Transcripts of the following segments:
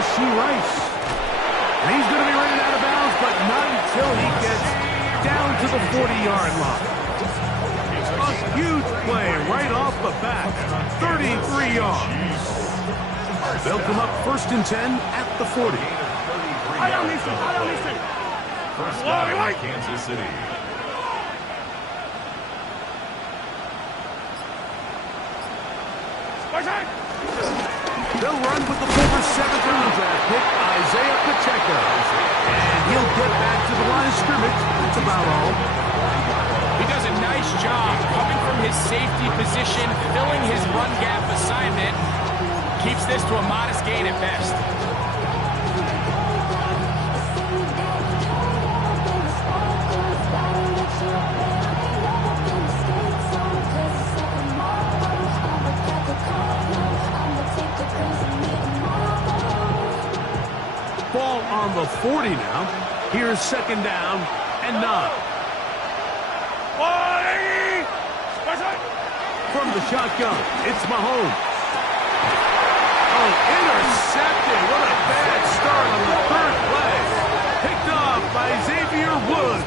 Rashee Rice. And he's going to be running out of bounds, but not until he gets down to the 40-yard line. A huge play right off the bat. 33 yards. They'll come up 1st and 10 at the 40. First down, Kansas City. They'll run with the former 7th round draft pick, Isaiah Pacheco. And he'll get back to the line of scrimmage. That's about all. He does a nice job coming from his safety position, filling his run gap assignment. Keeps this to a modest gain at best. Ball on the 40 now. Here's 2nd down and 9. From the shotgun, it's Mahomes. Oh, intercepted. What a bad start on the 3rd play. Picked off by Xavier Woods.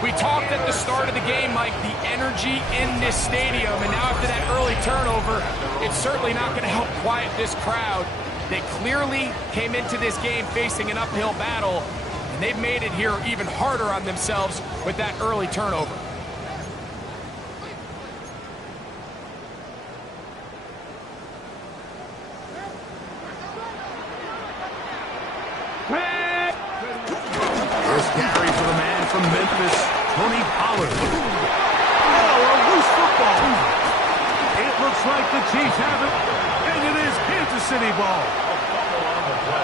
We talked at the start of the game, Mike, the energy in this stadium, and now after that early turnover, it's certainly not going to help quiet this crowd. They clearly came into this game facing an uphill battle, and they've made it here even harder on themselves with that early turnover. First carry for the man from Memphis, Tony Pollard. Oh, a loose football. It looks like the Chiefs have it, and it is Kansas City ball.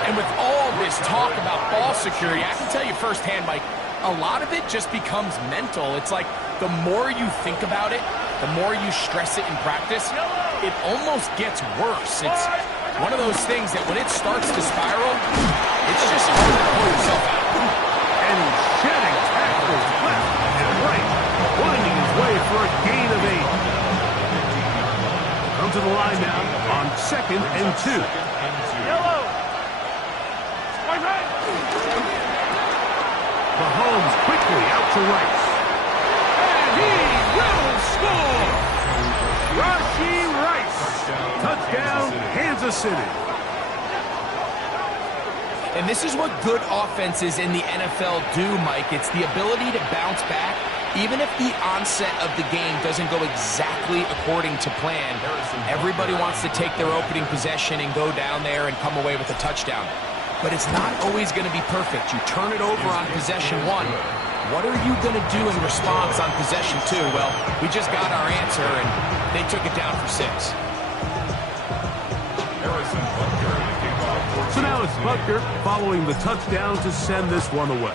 And with all this talk about ball security, I can tell you firsthand, Mike, a lot of it just becomes mental. It's like the more you think about it, the more you stress it in practice, it almost gets worse. It's one of those things that when it starts to spiral, it's just hard to pull yourself out. And he's shedding tackles left and right, winding his way for a gain of 8. Come to the line now on 2nd and 2. Mahomes quickly out to Rice. And he will score! Rashee Rice. Touchdown, Kansas City. And this is what good offenses in the NFL do, Mike. It's the ability to bounce back, even if the onset of the game doesn't go exactly according to plan. Everybody wants to take their opening possession and go down there and come away with a touchdown. But it's not always going to be perfect. You turn it over on possession 1. What are you going to do in response on possession 2? Well, we just got our answer, and they took it down for 6. So now it's Butker following the touchdown to send this one away.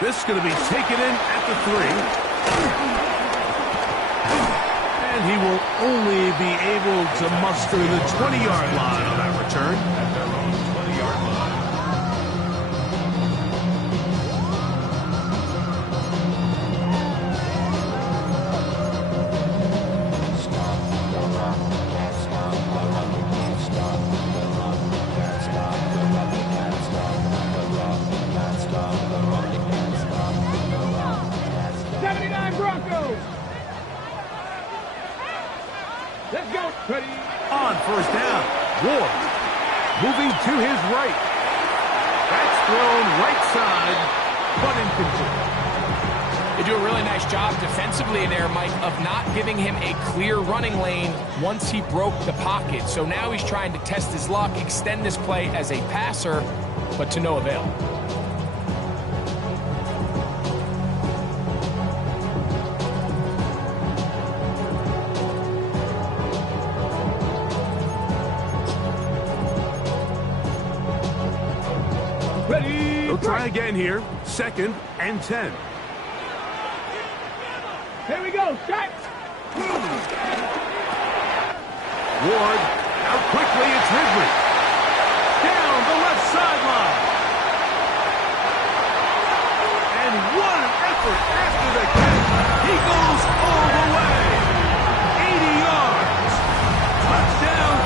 This is going to be taken in at the 3. And he will only be able to muster the 20-yard line on that return. At their own 20-yard line. Let's go. Ready. On 1st down, Ward moving to his right. That's thrown right side, but incomplete. They do a really nice job defensively there, Mike, of not giving him a clear running lane once he broke the pocket. So now he's trying to test his luck, extend this play as a passer, but to no avail. They'll try again here. 2nd and 10. Here we go. Shot. Ward out quickly. It's Ridley. Down the left sideline. And what an effort after the catch. He goes all the way. 80 yards. Touchdown,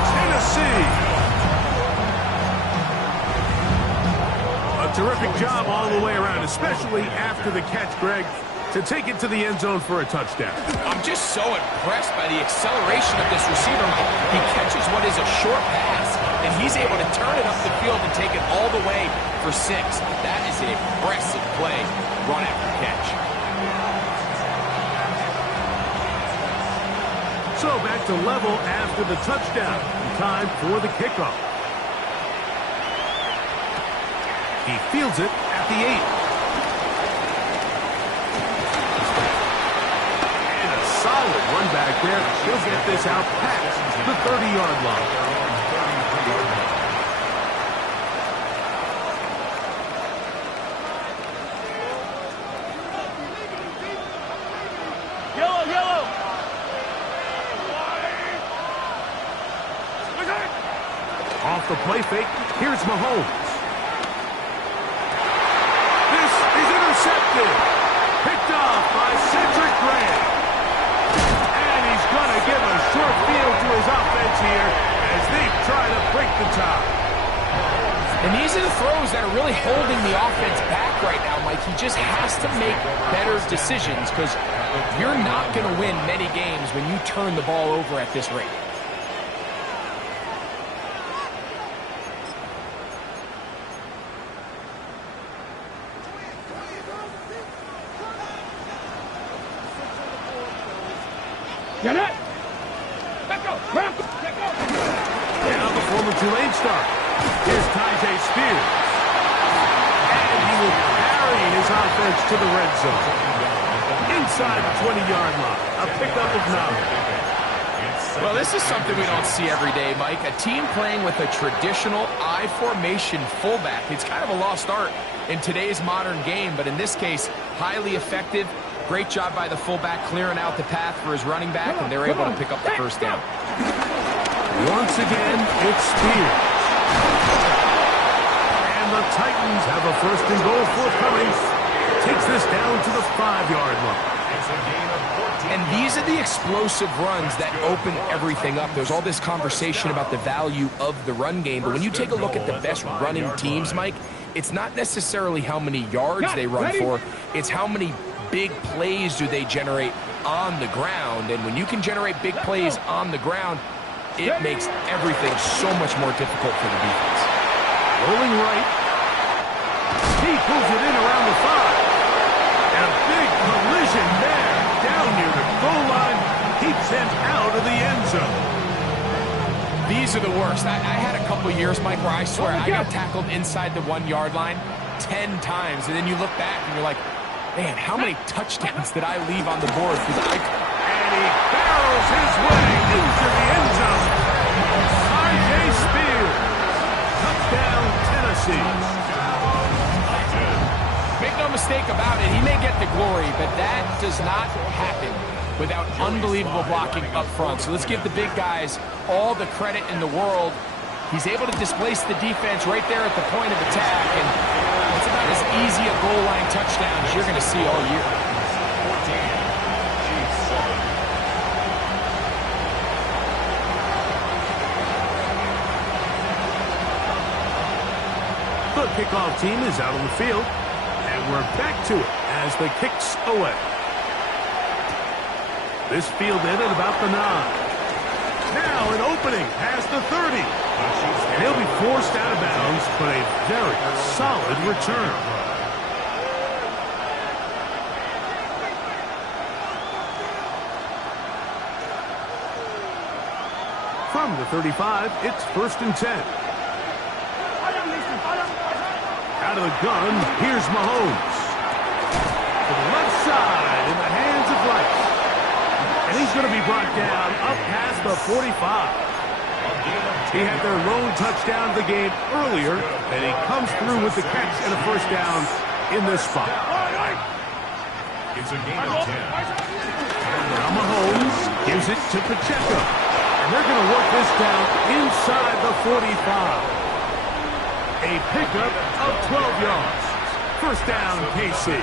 especially after the catch, Greg, to take it to the end zone for a touchdown. I'm just so impressed by the acceleration of this receiver. He catches what is a short pass, and he's able to turn it up the field and take it all the way for 6. That is an impressive play, run after catch. So back to level after the touchdown. Time for the kickoff. He fields it at the 8. And a solid run back there. He'll get this out past the 30-yard line. Off the play fake, here's Mahomes. This is intercepted. Picked off by Cedric Grant. And he's going to give a short field to his offense here as they try to break the tie. And these are the throws that are really holding the offense back right now, Mike. He just has to make better decisions because you're not going to win many games when you turn the ball over at this rate. Get it! Back go! Back go! Now the former Tulane star. Here's Tyjae Spears. And he will carry his offense to the red zone. Inside the 20-yard line. A pickup of 9. Well, this is something we don't see every day, Mike. A team playing with a traditional I formation fullback. It's kind of a lost art in today's modern game, but in this case, highly effective. Great job by the fullback clearing out the path for his running back, and they're able to pick up the first down. Once again, it's Spears. And the Titans have a first and goal forthcoming. Takes this down to the 5-yard line. And these are the explosive runs that open everything up. There's all this conversation about the value of the run game, but when you take a look at the best running teams, Mike, it's not necessarily how many yards they run for, it's how many big plays do they generate on the ground. And when you can generate big plays on the ground, it makes everything so much more difficult for the defense. Rolling right. He pulls it in around the 5. And a big collision there down near the goal line keeps him out of the end zone. These are the worst. I had a couple years, Mike, where I swear I got tackled inside the 1-yard line 10 times. And then you look back and you're like, man, how many touchdowns did I leave on the board? And he barrels his way into the end zone. Tyjae Spears. Touchdown, Tennessee. Make no mistake about it, he may get the glory, but that does not happen without unbelievable blocking up front. So let's give the big guys all the credit in the world. He's able to displace the defense right there at the point of attack, and it's about as easy a goal line touchdown as you're going to see all year. The kickoff team is out on the field, and we're back to it as the kick's away. This fielded at about the 9. Now an opening past the 30. And he'll be forced out of bounds, but a very solid return. From the 35, it's 1st and 10. Out of the gun, here's Mahomes. To the left side in the hands of Rice. And he's going to be brought down up past the 45. He had their lone touchdown of the game earlier, and he comes through with the catch and a first down in this spot. It's a gain of 10. And now Mahomes gives it to Pacheco. And they're going to work this down inside the 45. A pickup of 12 yards. First down, KC.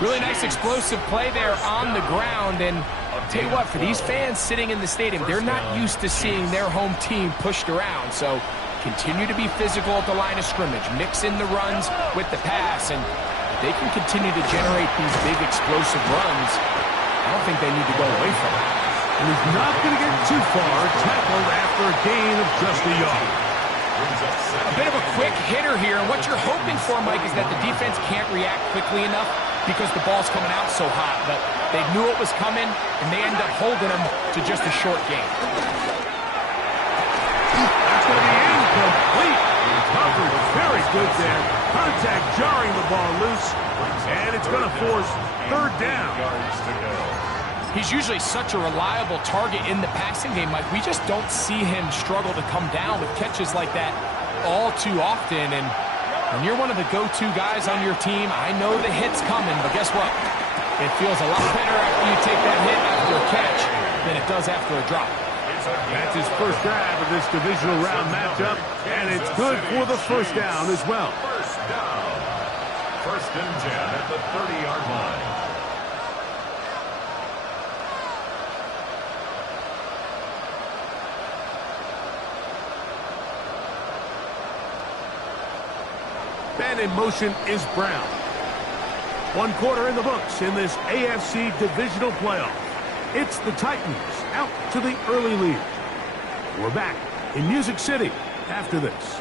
Really nice explosive play there on the ground, and I'll tell you what, for these fans sitting in the stadium, they're not used to seeing their home team pushed around, so continue to be physical at the line of scrimmage, mix in the runs with the pass, and they can continue to generate these big explosive runs. I don't think they need to go away from it. And he's not going to get too far, tackled after a gain of just a yard. A bit of a quick hitter here, and what you're hoping for, Mike, is that the defense can't react quickly enough because the ball's coming out so hot. But they knew it was coming, and they end up holding them to just a short gain. That's going to be incomplete. Coverage very good there. Contact jarring the ball loose, and it's going to force third down. He's usually such a reliable target in the passing game, Mike. We just don't see him struggle to come down with catches like that all too often. And when you're one of the go-to guys on your team, I know the hit's coming, but guess what? It feels a lot better after you take that hit after a catch than it does after a drop. That's his first grab of this divisional round matchup, and it's good for the first down as well. First down. First and 10 at the 30-yard line. And in motion is Brown. 1 quarter in the books in this AFC divisional playoff. It's the Titans out to the early lead. We're back in Music City after this.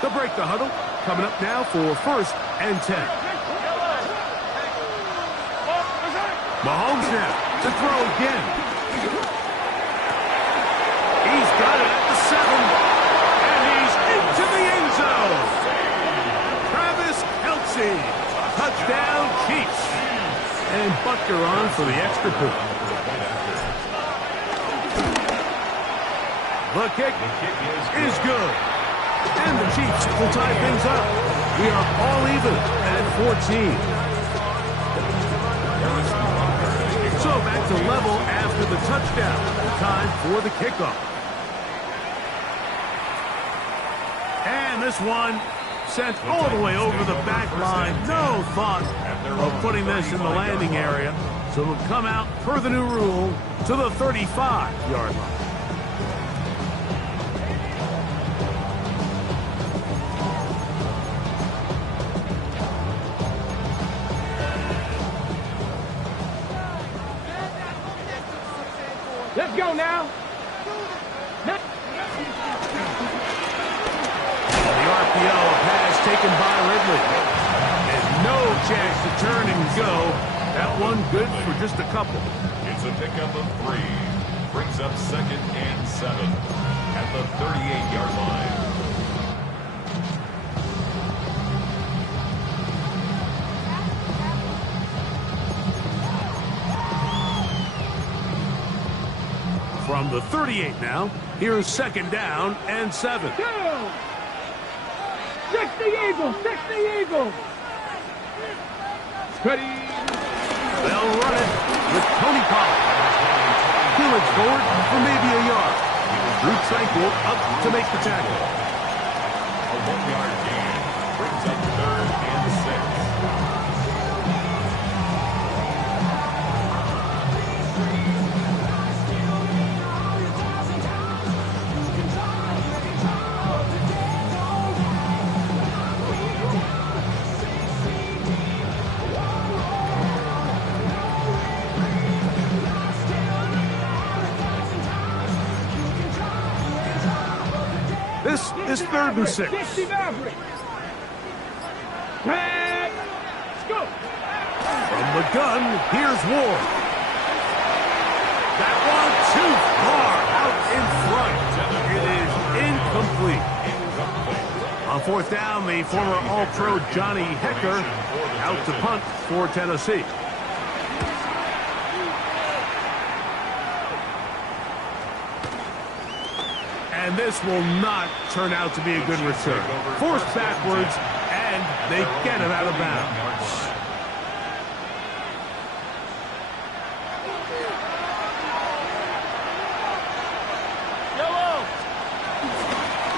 They'll break the huddle. Coming up now for first and 10. Mahomes now to throw again. He's got it at the 7, and he's into the end zone. Travis Kelce, touchdown Chiefs. And Butker on for the extra point. The kick is good. And the Chiefs will tie things up. We are all even at 14. So back to level after the touchdown. Time for the kickoff. And this one sent all the way over the back line. No thought of putting this in the landing area. So it'll come out per the new rule to the 35-yard line. Let's go now. The RPO pass taken by Ridley. And no chance to turn and go. That one good for just a couple. It's a pickup of 3. Brings up second and 7 at the 38-yard line. From the 38 now, here's second down and 7. Go! 60 Eagles! 60 Eagles! Ready? They'll run it with Tony Pollard. Felix forward for maybe a yard. Drew Tranquill up to make the tackle. A 1-yard gain. Brings up third and 6. This is 3rd and 6. 60 Maverick. Let's go. From the gun, here's Ward. That one too far out in front. It is incomplete. On 4th down, the former All-Pro Johnny Hekker out to punt for Tennessee. And this will not turn out to be a good return. Forced backwards, and they get it out of bounds.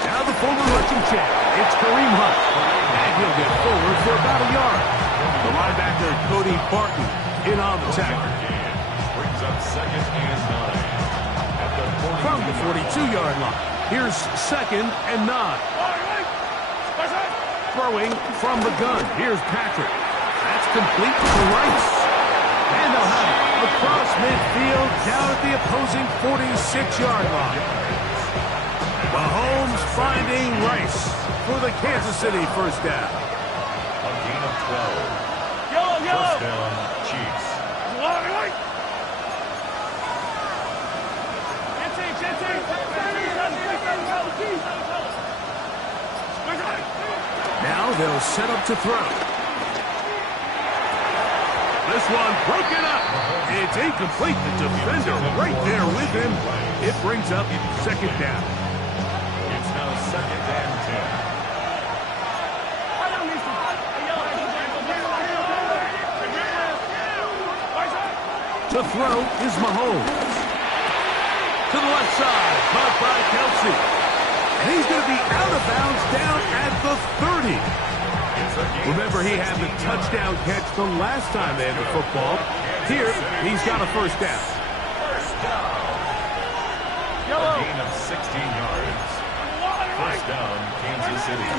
Now the former rushing champ, it's Kareem Hunt. And he'll get forward for about a yard. The linebacker, Cody Barton, in on the tackle. second and 9. At the 42 From the 42-yard line, here's second and 9. Throwing from the gun, here's Patrick. That's complete to Rice. And they'll have it across midfield down at the opposing 46-yard line. Mahomes finding Rice for the Kansas City first down. A gain of 12. First down, Chiefs. Now they'll set up to throw. This one broken up. It's incomplete. The defender right there with him. It brings up second down. It's now second and 10. To throw is Mahomes. To the left side, caught by Kelsey. And he's going to be out of bounds down at the 30. Remember, he had the touchdown catch the last time they had the football. Here, he's got a first down. A gain of 16 yards. First down, Kansas City.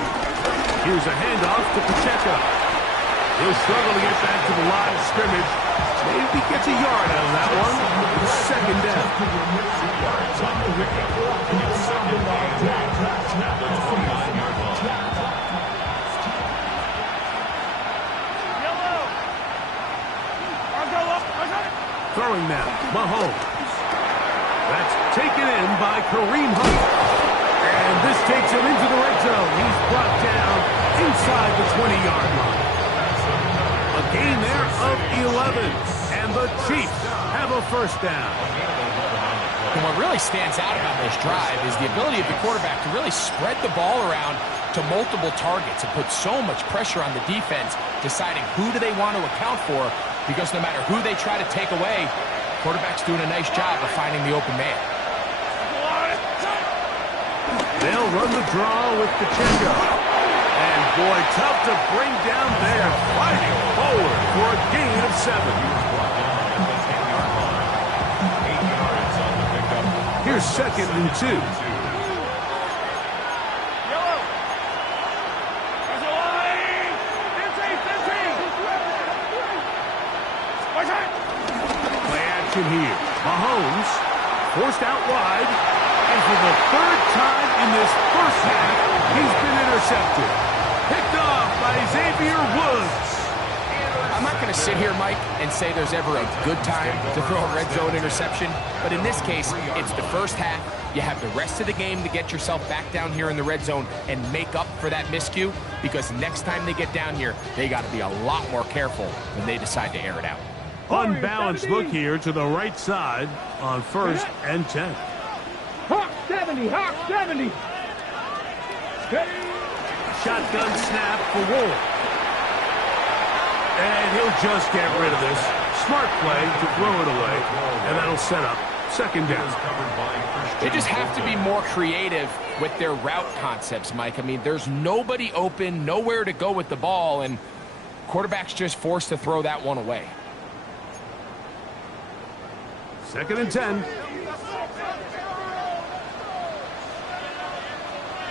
Here's a handoff to Pacheco. He'll struggle to get back to the line of scrimmage. Maybe gets a yard out of that one. Second down. 2 yards on the pickup. It's second and 8 at the 29-yard line. Throwing now, Mahomes. That's taken in by Kareem Hunt. And this takes him into the red zone. He's brought down inside the 20-yard line. A gain there of 11. And the Chiefs have a first down. And what really stands out about this drive is the ability of the quarterback to really spread the ball around to multiple targets and put so much pressure on the defense, deciding who do they want to account for, because no matter who they try to take away, quarterback's doing a nice job of finding the open man. They'll run the draw with Pacheco. And boy, tough to bring down there, fighting forward for a gain of 7. Here's second and 2. Here. Mahomes forced out wide, and for the third time in this first half, he's been intercepted. Picked off by Xavier Woods. I'm not going to sit here, Mike, and say there's ever a good time to throw a red zone interception, but in this case, it's the first half. You have the rest of the game to get yourself back down here in the red zone and make up for that miscue, because next time they get down here, they got to be a lot more careful when they decide to air it out. Unbalanced look here to the right side on first and 10. Hawk 70, Hawk 70. Shotgun snap for Ward. And he'll just get rid of this. Smart play to throw it away, and that'll set up second down. They just have to be more creative with their route concepts, Mike. I mean, there's nobody open, nowhere to go with the ball, and quarterback's just forced to throw that one away. Second and 10.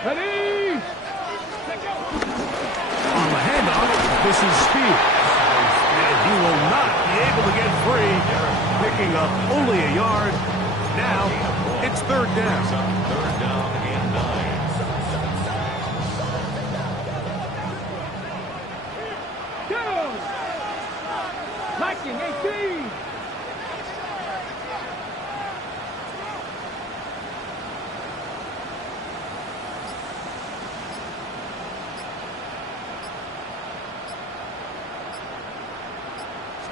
Ready? On the handoff, this is Spears. And he will not be able to get free, picking up only a yard. Now, it's third down. Third down and 9. Go! Lightning 18.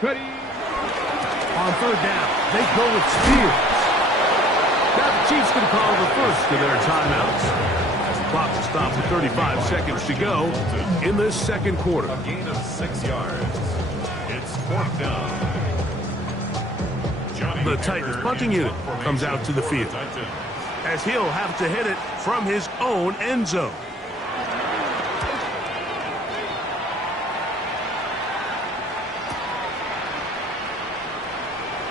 Ready? On third down, they go with Spears. Now the Chiefs can call the first of their timeouts. As the clock will stop with 35 seconds to go in this second quarter. A gain of 6 yards. It's fourth down. The Titans punting unit comes out to the field, as he'll have to hit it from his own end zone.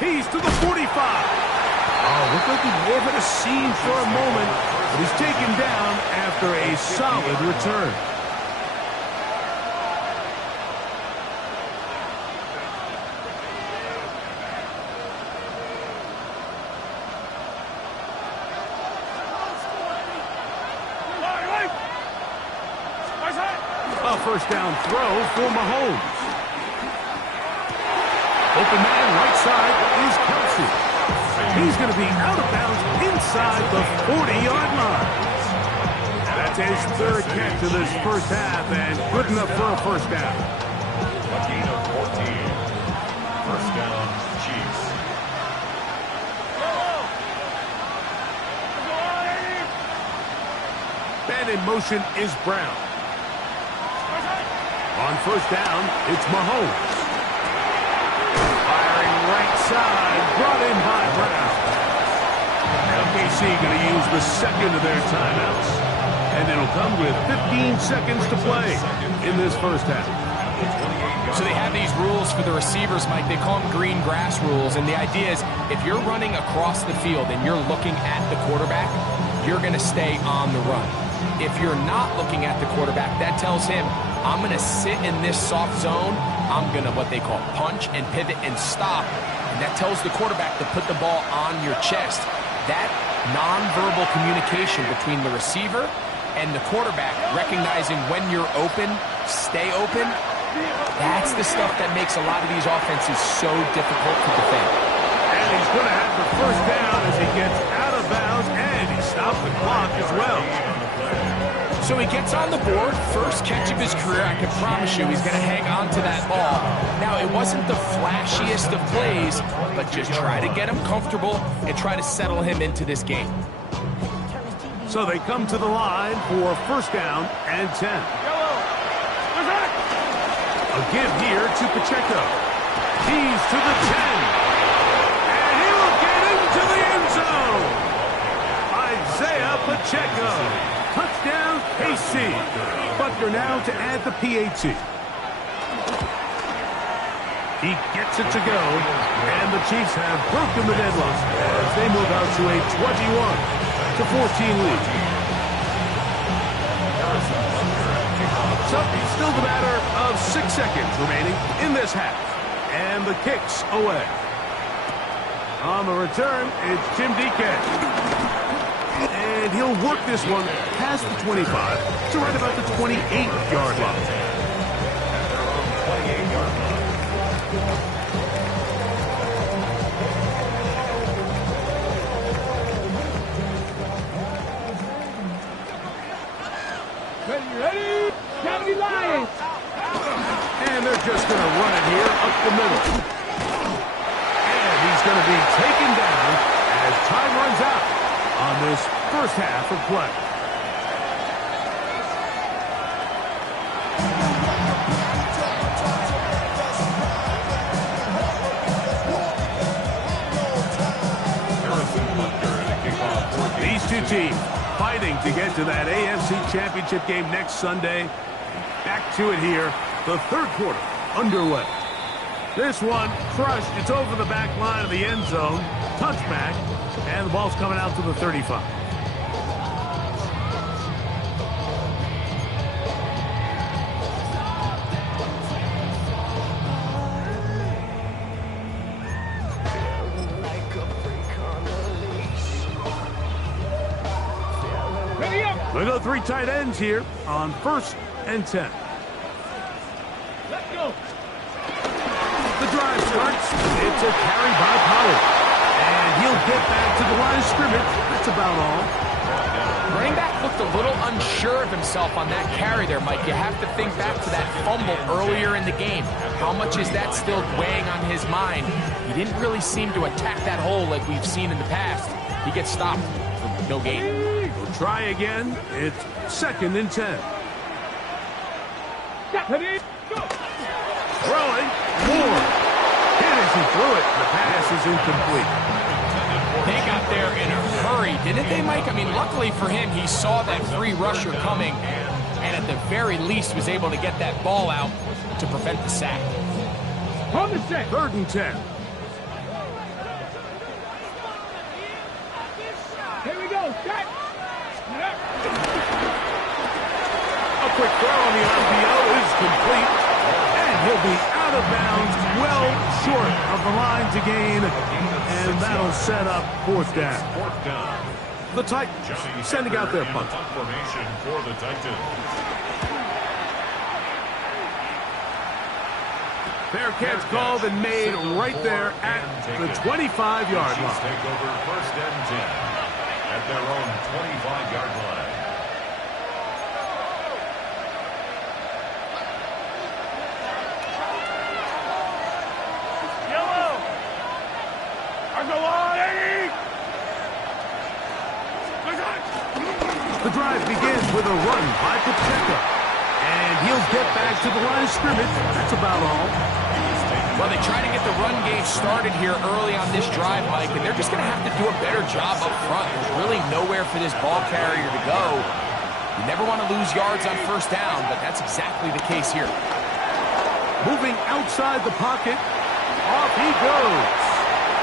He's to the 45. Oh, looked like he may have hit a seam for a moment, but he's taken down after a solid return. A first down throw for Mahomes. Open man right side is Kelsey. He's going to be out of bounds inside the 40-yard line. That's his third catch of this first half, and good enough for a first down. A gain of 14. First down, Chiefs. Man in motion is Brown. On first down, it's Mahomes. Firing right side, brought in by Brown. Now KC going to use the second of their timeouts. And it'll come with 15 seconds to play in this first half. So they have these rules for the receivers, Mike. They call them green grass rules. And the idea is if you're running across the field and you're looking at the quarterback, you're going to stay on the run. If you're not looking at the quarterback, that tells him, I'm going to sit in this soft zone. I'm going to what they call punch and pivot and stop. And that tells the quarterback to put the ball on your chest. That nonverbal communication between the receiver and the quarterback, recognizing when you're open, stay open, that's the stuff that makes a lot of these offenses so difficult to defend. And he's going to have the first down as he gets out of bounds, and he stopped the clock as well. So he gets on the board, first catch of his career. I can promise you he's going to hang on to that ball. Now, it wasn't the flashiest of plays, but just try to get him comfortable and try to settle him into this game. So they come to the line for first down and 10. A give here to Pacheco. He's to the 10. And he'll get into the end zone. Isaiah Pacheco. Touchdown, KC. Butker now to add the PAT. He gets it to go, and the Chiefs have broken the deadlock as they move out to a 21-14 lead. So it's still the matter of 6 seconds remaining in this half, and the kick's away. On the return, it's Jim DK. And he'll work this one past the 25 to right about the 28-yard line. Ready? County Lions. And they're just going to run it here up the middle. And he's going to be taken down as time runs out on this first half of play. These two teams fighting to get to that AFC Championship game next Sunday. Back to it here, the third quarter underway. This one crushed. It's over the back line of the end zone. Touchback, and the ball's coming out to the 35. We go three tight ends here on first and 10. Let's go. The drive starts. It's a carry by Pollard. And he'll get back to the line of scrimmage. That's about all. Running back looked a little unsure of himself on that carry there, Mike. You have to think back to that fumble earlier in the game. How much is that still weighing on his mind? He didn't really seem to attack that hole like we've seen in the past. He gets stopped for no gain. We'll try again. It's second and 10. Ready? Go. Throwing. Moore. Hit as he threw it. The pass is incomplete. They got there in a hurry, didn't they, Mike? I mean, luckily for him, he saw that free rusher coming and at the very least was able to get that ball out to prevent the sack. On the set. Third and 10. quick throw on the RPO is complete. And he'll be out of bounds, well short of the line to gain. And that'll set up fourth down. The Titans sending out their punt. Formation for the Titans. Bearcats called and made right there at the 25-yard line. Take over first and 10 at their own 25-yard line. Yellow. I go on, Eddie. The drive begins with a run by Pacheco. And he'll get back to the line of scrimmage. That's about all. Well, they try to get the run game started here early on this drive, Mike, and they're just going to have to do a better job up front. There's really nowhere for this ball carrier to go. You never want to lose yards on first down, but that's exactly the case here. Moving outside the pocket. Off he goes.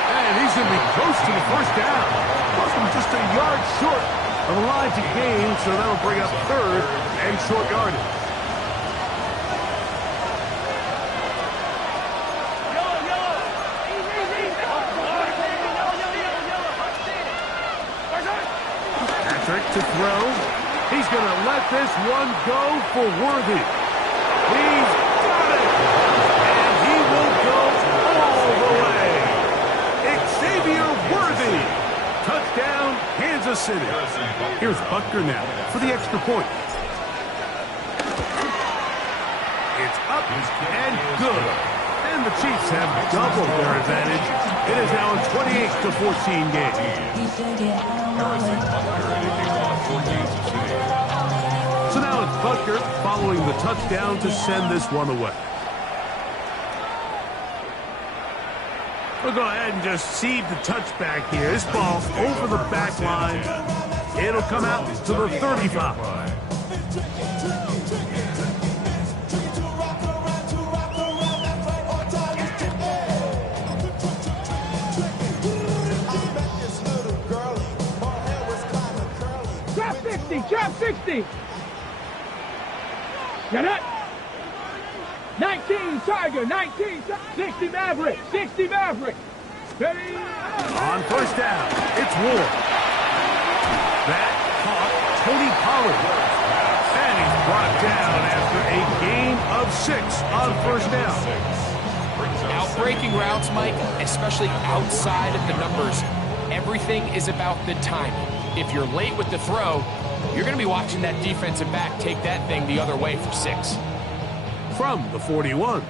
And he's going to be close to the first down. Just a yard short of the line to gain, so that'll bring up third and short yardage. Patrick to throw. He's going to let this one go for Worthy. He's got it. And he will go all the way. Xavier Worthy. Touchdown, Kansas City. Here's Butker now for the extra point. It's up and good. And the Chiefs have doubled their advantage. It is now a 28-14 game. So now it's Butker following the touchdown to send this one away. We'll go ahead and just seed the touchback here. This ball over the back line. It'll come out to the 35. Drop 60. Got it. 19 Tiger. 19. 60 Maverick. 60 Maverick. Ready. On first down, it's Ward. That caught Tony Pollard. And he's brought down after a gain of 6 on first down. Outbreaking routes, Mike, especially outside of the numbers, everything is about the timing. If you're late with the throw, you're going to be watching that defensive back take that thing the other way for 6. From the 41,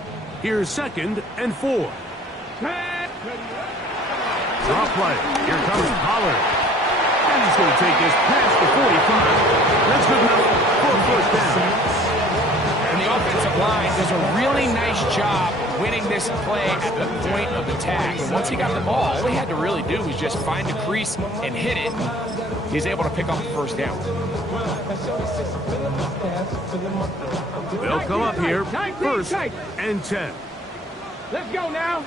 here's 2nd and 4. Draw play. Here comes Pollard. And he's going to take this past the 45. That's good enough for a first down. And the offensive line does a really nice job winning this play at the point of attack. And once he got the ball, all he had to really do was just find a crease and hit it. He's able to pick up the first down. They'll come up here, 1st and 10. Let's go now.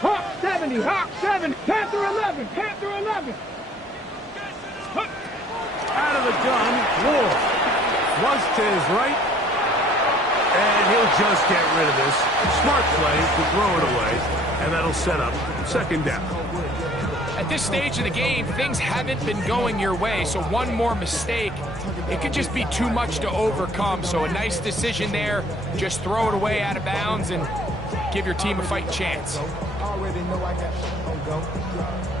Hawk 70, Hawk 70, Panther 11, Panther 11. Out of the gun, Ward. Flush to his right. And he'll just get rid of this. Smart play to throw it away. And that'll set up 2nd down. At this stage of the game, things haven't been going your way, so one more mistake, it could just be too much to overcome. So a nice decision there. Just throw it away out of bounds and give your team a fighting chance. Already know I got shit on go.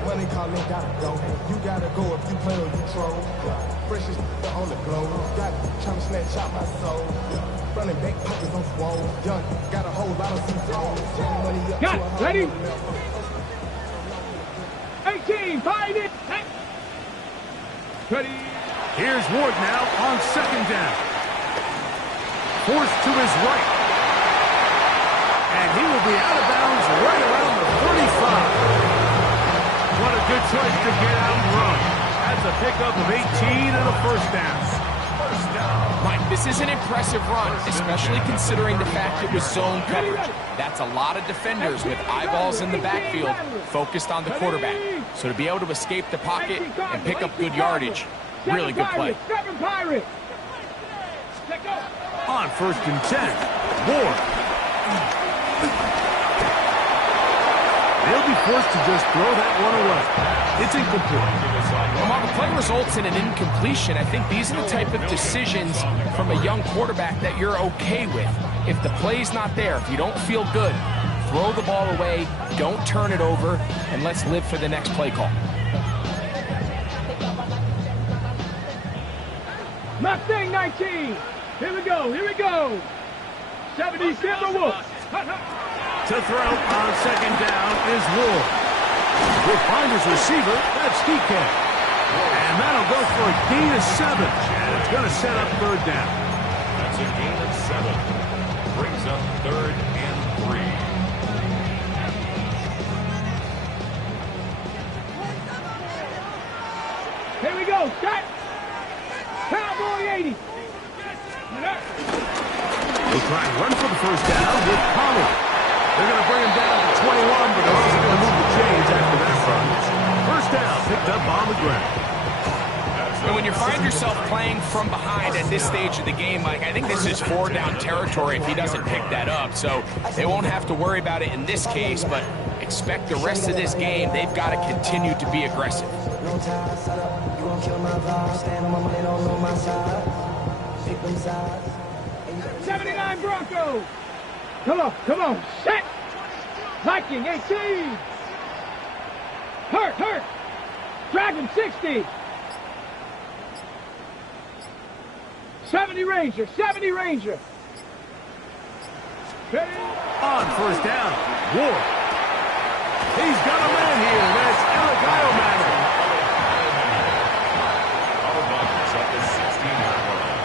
Money calling, gotta go. You gotta go if you play or you troll. Freshest on the globe. Got trying to snatch out my soul. Running back pockets on swole. Young, got a whole lot of seats on. Money up. Got it. Ready? 18, find it. Ready. Here's Ward now on 2nd down. Forced to his right. And he will be out of bounds right around the 35. What a good choice to get out and run. That's a pickup of 18 and a first down. Mike, this is an impressive run, especially considering the fact it was zone coverage. That's a lot of defenders with eyeballs in the backfield focused on the quarterback. So to be able to escape the pocket and pick up good yardage, really good play. 7 Pirates. On 1st and 10, Ward. They'll be forced to just throw that one away. It's incomplete. And while the play results in an incompletion, I think these are the type of decisions from a young quarterback that you're okay with. If the play's not there, if you don't feel good, throw the ball away, don't turn it over, and let's live for the next play call. Mustang 19. Here we go. Here we go. 70 Timberwolves. To throw on 2nd down is Ward. Will find his receiver. That's DK. And that'll go for a gain of 7. And it's going to set up 3rd down. That's a gain of 7. Brings up 3rd and 3. Here we go. Set. Cowboy 80. We'll try and run for the 1st down with Pollard. They're going to bring him down to 21, but they're also going to move the chains after that run. 1st down, picked up on the ground. And when you find yourself playing from behind at this stage of the game, Mike, I think this is 4-down territory if he doesn't pick that up. So they won't have to worry about it in this case, but expect the rest of this game, they've got to continue to be aggressive. 79 Broncos. Come on. Set. Viking 18. Hurt. Dragon 60. 70 Ranger. On 1st down, Ward. He's got a man here. That's Elagayo Manning. Buckets at the 16-yard line.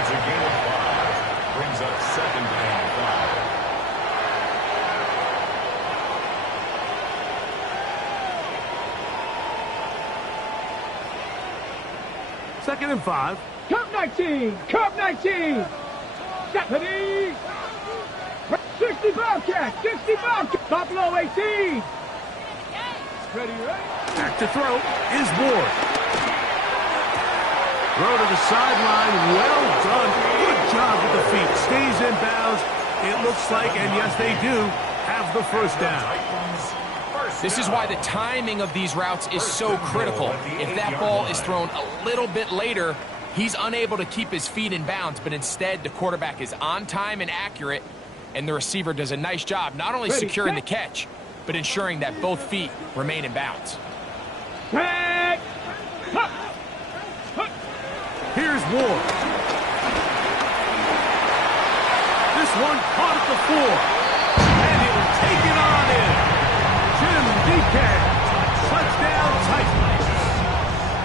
It's a gain of 5. Brings up 2nd and 5. Second and 5. Cup 19. Stephanie. 60 Bobcats. Buffalo 18. Ready, right? Back to throw is Ward. Throw to the sideline. Well done. Good job with the feet. Stays in bounds. It looks like, and yes, they do, have the 1st down. This is why the timing of these routes is so critical. If that ball is thrown a little bit later, he's unable to keep his feet in bounds, but instead the quarterback is on time and accurate, and the receiver does a nice job not only securing the catch, but ensuring that both feet remain in bounds. Here's Ward. This one caught at the 4. And he'll take it on in. Jim DK. Touchdown Titans.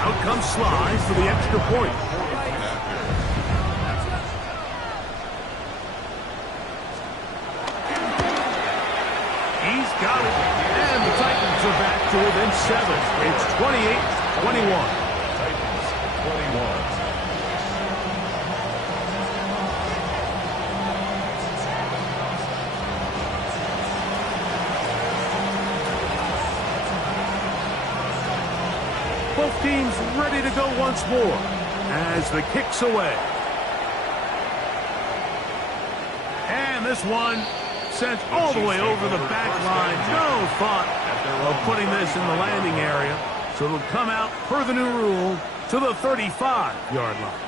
Out comes Sly for the extra point. He's got it. And the Titans are back to within 7. It's 28-21. Titans 21. Both teams ready to go once more as the kick's away. And this one sent all the way over the back line. No thought of putting this in the landing area. So it'll come out per the new rule to the 35-yard line.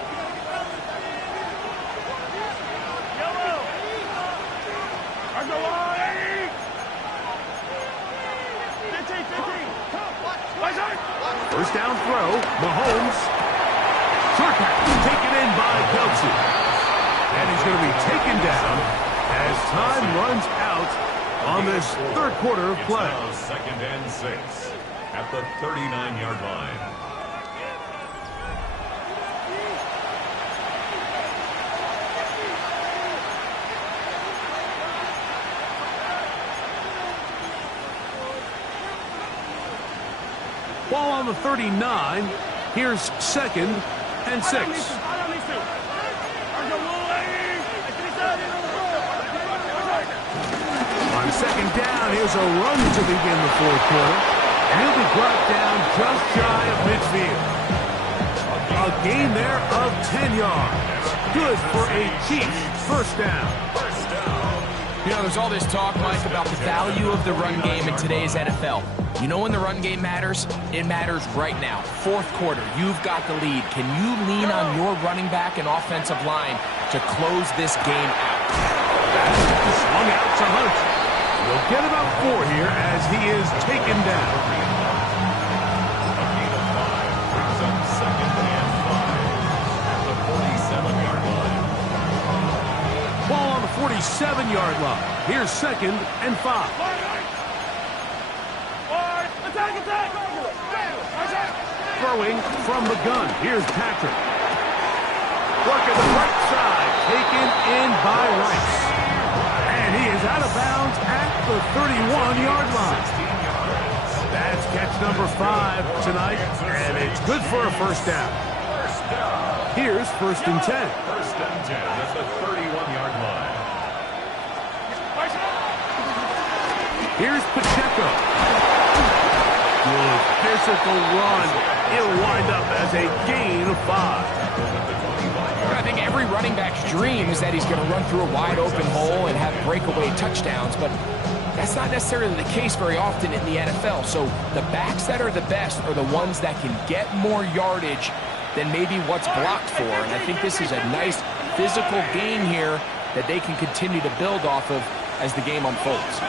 First down throw, Mahomes. Short pass taken in by Kelce. And he's going to be taken down as time runs out on this 3rd quarter of play. It's now 2nd and 6 at the 39-yard line. Ball on the 39. Here's 2nd and 6. On 2nd down, here's a run to begin the 4th quarter. And he'll be brought down just shy of midfield. A gain there of 10 yards. Good for a Chiefs first down. You know, there's all this talk, Mike, about the value of the run game in today's NFL. You know when the run game matters? It matters right now. Fourth quarter, you've got the lead. Can you lean on your running back and offensive line to close this game out? Swung out to Hunt. He'll get about 4 here as he is taken down. A gain of 5 brings up second and 5 at the 47-yard line. Ball on the 47-yard line. Here's second and 5. Throwing from the gun. Here's Patrick. Working the right side. Taken in by Rice. And he is out of bounds at the 31-yard line. That's catch number 5 tonight, and it's good for a first down. Here's first and 10. First and 10 at the 31-yard line. Here's Pacheco. Good physical run. It'll wind up as a gain of 5. I think every running back's dream is that he's going to run through a wide open hole and have breakaway touchdowns, but that's not necessarily the case very often in the NFL. So the backs that are the best are the ones that can get more yardage than maybe what's blocked for. And I think this is a nice physical gain here that they can continue to build off of as the game unfolds.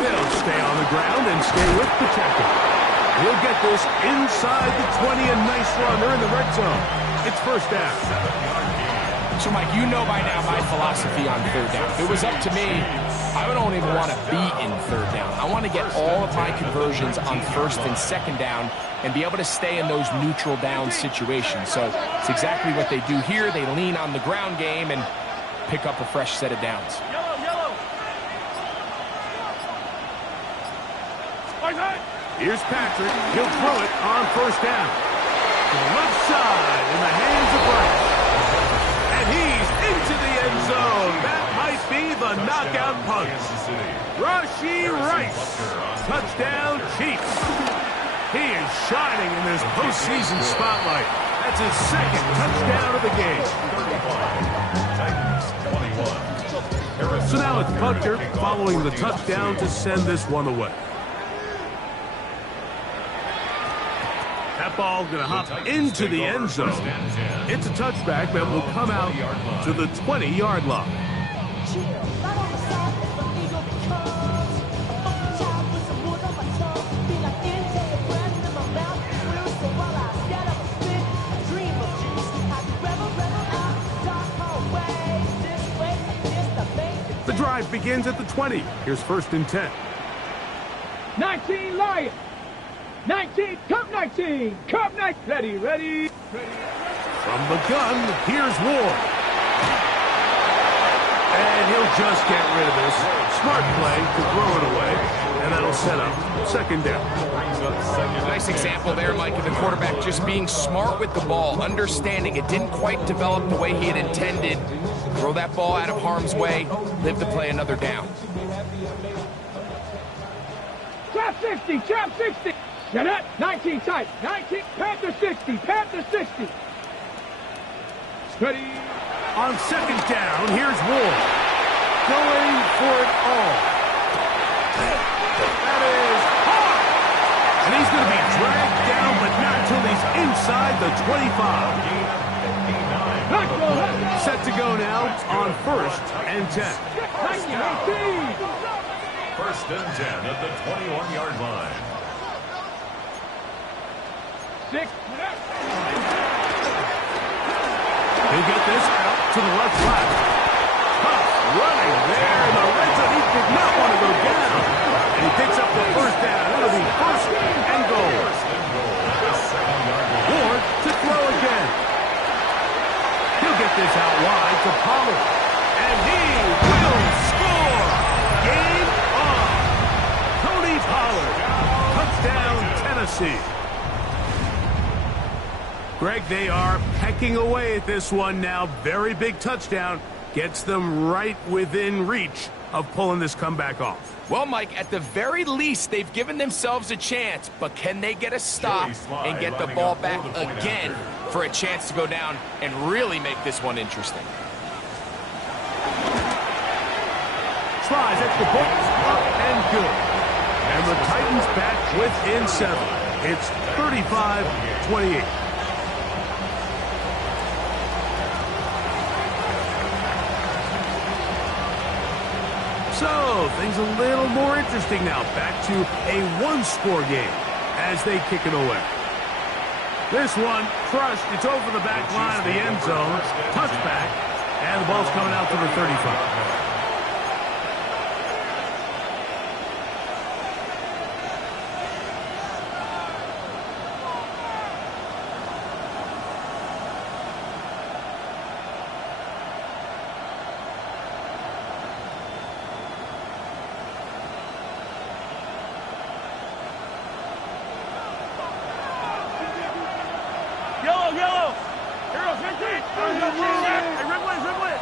They'll stay on the ground and stay with Pacheco. He'll get this inside the 20, a nice run. They're in the red zone. It's first down. So, Mike, you know by now my philosophy on third down. If it was up to me, I don't even want to be in third down. I want to get all of my conversions on first and second down and be able to stay in those neutral down situations. So it's exactly what they do here. They lean on the ground game and pick up a fresh set of downs. Here's Patrick. He'll throw it on first down. To the left side in the hands of Rice. And he's into the end zone. That might be the knockout punch. Rashee Rice. Touchdown, Chiefs. He is shining in this postseason spotlight. That's his second touchdown of the game. So now it's Butker following the touchdown to send this one away. That ball going to hop into the end zone. It's a touchback that will come out to the 20-yard line. The drive begins at the 20. Here's first and 10. 19 Lions. 19, Cup 19, Cup 19, ready. From the gun, here's Ward. And he'll just get rid of this. Smart play to throw it away, and that'll set up second down. Nice example there, Mike, of the quarterback just being smart with the ball, understanding it didn't quite develop the way he had intended. Throw that ball out of harm's way, live to play another down. Trap 60, trap 60. Set up, 19 tight, 19, Panther 60, Panther 60. Ready. On second down, here's Ward. Going for it all. That is hard. And he's going to be dragged down, but not until he's inside the 25. Set to go now on first and 10. 19, 18. First and 10 at the 21-yard line. 6. He'll get this out to the left flat. Tough running there in the red zone. He did not want to go down. And he picks up the first down. It'll be first and goal. Ward to throw again. He'll get this out wide to Pollard. And he will score. Game on. Tony Pollard. Touchdown, Tennessee. Greg, they are pecking away at this one now. Very big touchdown. Gets them right within reach of pulling this comeback off? Well, Mike, at the very least, they've given themselves a chance, but can they get a stop and get the ball back again for a chance to go down and really make this one interesting? Tries at the ball, up and good. And the Titans back within 7. It's 35-28. So, things a little more interesting now. Back to a one-score game as they kick it away. This one crushed. It's over the back line of the end zone. Touchback. And the ball's coming out to the 35. Yellow! Here goes 15! Hey, Ridley!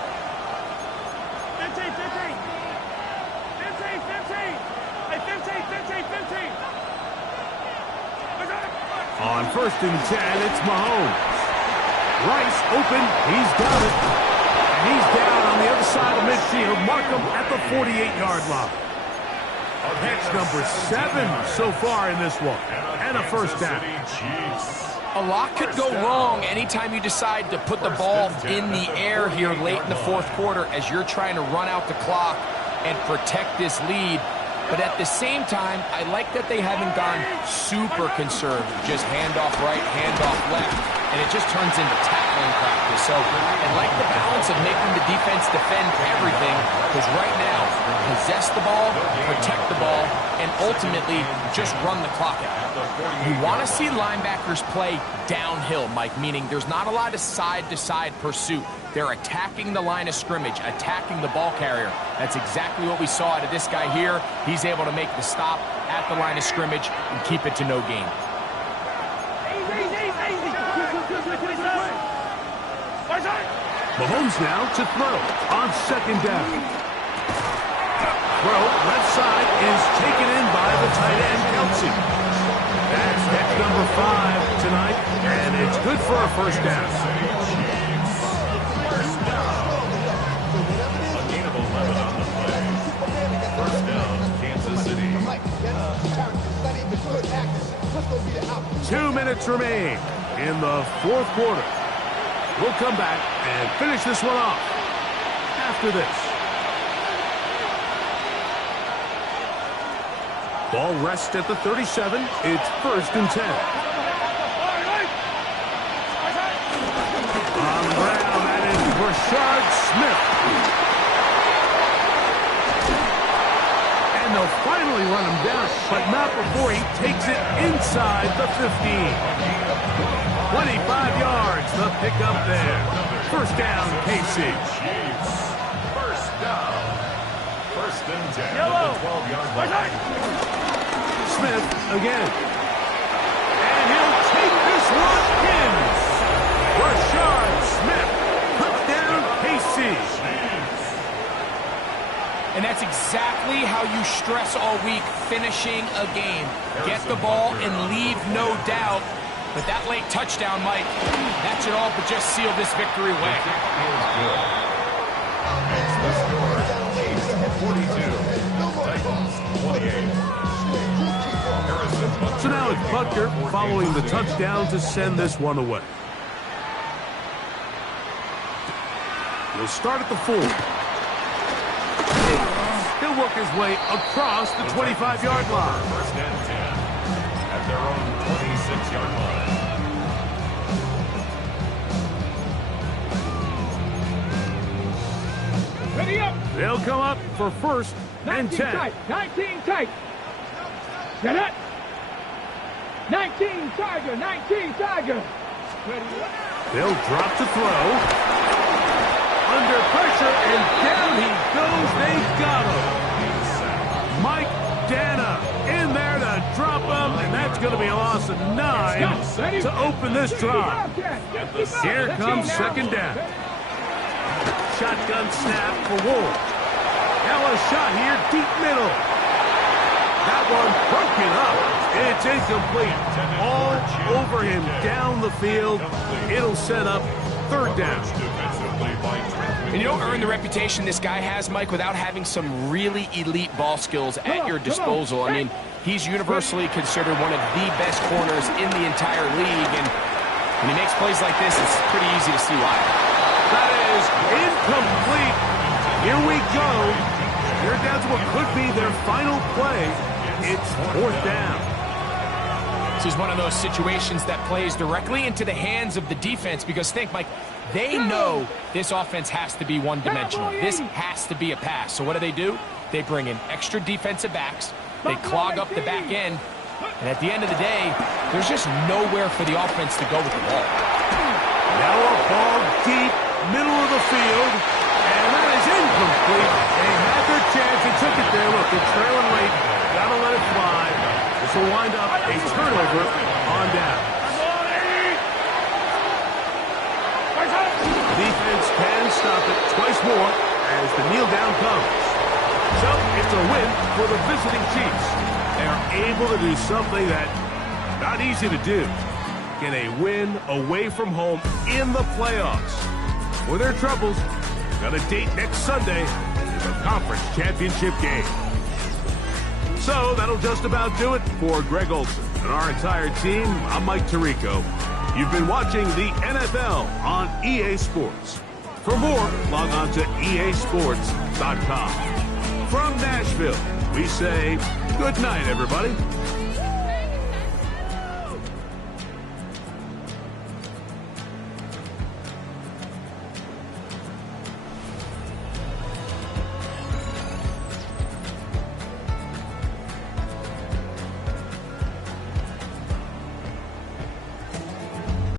15! Hey, 15! On 1st and 10, it's Mahomes. Rice open, he's got it. And he's down on the other side of midfield. Mark him at the 48-yard line. Catch number 7 so far in this one. And a first down. A lot could go wrong anytime you decide to put the ball in the air here late in the 4th quarter as you're trying to run out the clock and protect this lead. But at the same time, I like that they haven't gone super conservative. Just handoff right, handoff left, and it just turns into tackling practice. So I like the balance of making the defense defend everything, because right now, possess the ball, protect the ball, and ultimately just run the clock out. You want to see linebackers play downhill, Mike, meaning there's not a lot of side-to-side pursuit. They're attacking the line of scrimmage, attacking the ball carrier. That's exactly what we saw out of this guy here. He's able to make the stop at the line of scrimmage and keep it to no gain. Mahomes now to throw on 2nd down. Throw, left side, is taken in by the tight end, Kelsey. That's catch number 5 tonight, and it's good for a first down. A gain of 11 on the play. First down, Kansas City. 2 minutes remain in the 4th quarter. We'll come back and finish this one off after this. Ball rests at the 37. It's 1st and 10. On the ground, that is Rashard Smith. And they'll finally run him down, but not before he takes it inside the 15. 25 yards, the pickup there. First down, KC. First down. 1st and 10 at the 12-yard line. Smith again. And he'll take this one in. Rashard Smith. Touchdown, KC. And that's exactly how you stress all week, finishing a game. Get the ball and leave no doubt. But that late touchdown, Mike, that should all but just seal this victory away. The score, Chiefs 42, Titans 28. So now it's Butker following the touchdown to send this one away. He'll start at the 4. He'll work his way across the 25-yard line. 1st and 10 at their own 26-yard line. Ready up! They'll come up for 1st and 10. 19 tight! Get it! 19 Tiger! 19 Tiger! Ready up! They'll drop to throw. Under pressure, and down he goes. They got him. Mike Dana in there to drop him, and that's going to be a loss of 9 to open this drive. Here comes 2nd down. Shotgun snap for Wolf. Now a shot here, deep middle. That one broken up. It's incomplete. All over him down the field. It'll set up third down. And you don't earn the reputation this guy has, Mike, without having some really elite ball skills at your disposal. I mean, he's universally considered one of the best corners in the entire league, and when he makes plays like this, it's pretty easy to see why. That is incomplete. Here we go. They're down to what could be their final play. It's fourth down. This is one of those situations that plays directly into the hands of the defense because think, Mike, they know this offense has to be one-dimensional. This has to be a pass. So what do? They bring in extra defensive backs. They clog up the back end. And at the end of the day, there's just nowhere for the offense to go with the ball. Now a ball deep, middle of the field. And that is incomplete. They had their chance and took it there. Look, they're trailing late. Gotta let it fly. This will wind up a turnover on down. Defense can stop it twice more as the kneel down comes. So it's a win for the visiting Chiefs. They are able to do something that not easy to do. Get a win away from home in the playoffs. For their troubles, got a date next Sunday in the conference championship game. So that'll just about do it for Greg Olsen and our entire team. I'm Mike Tirico. You've been watching the NFL on EA Sports. For more, log on to easports.com. From Nashville, we say good night, everybody.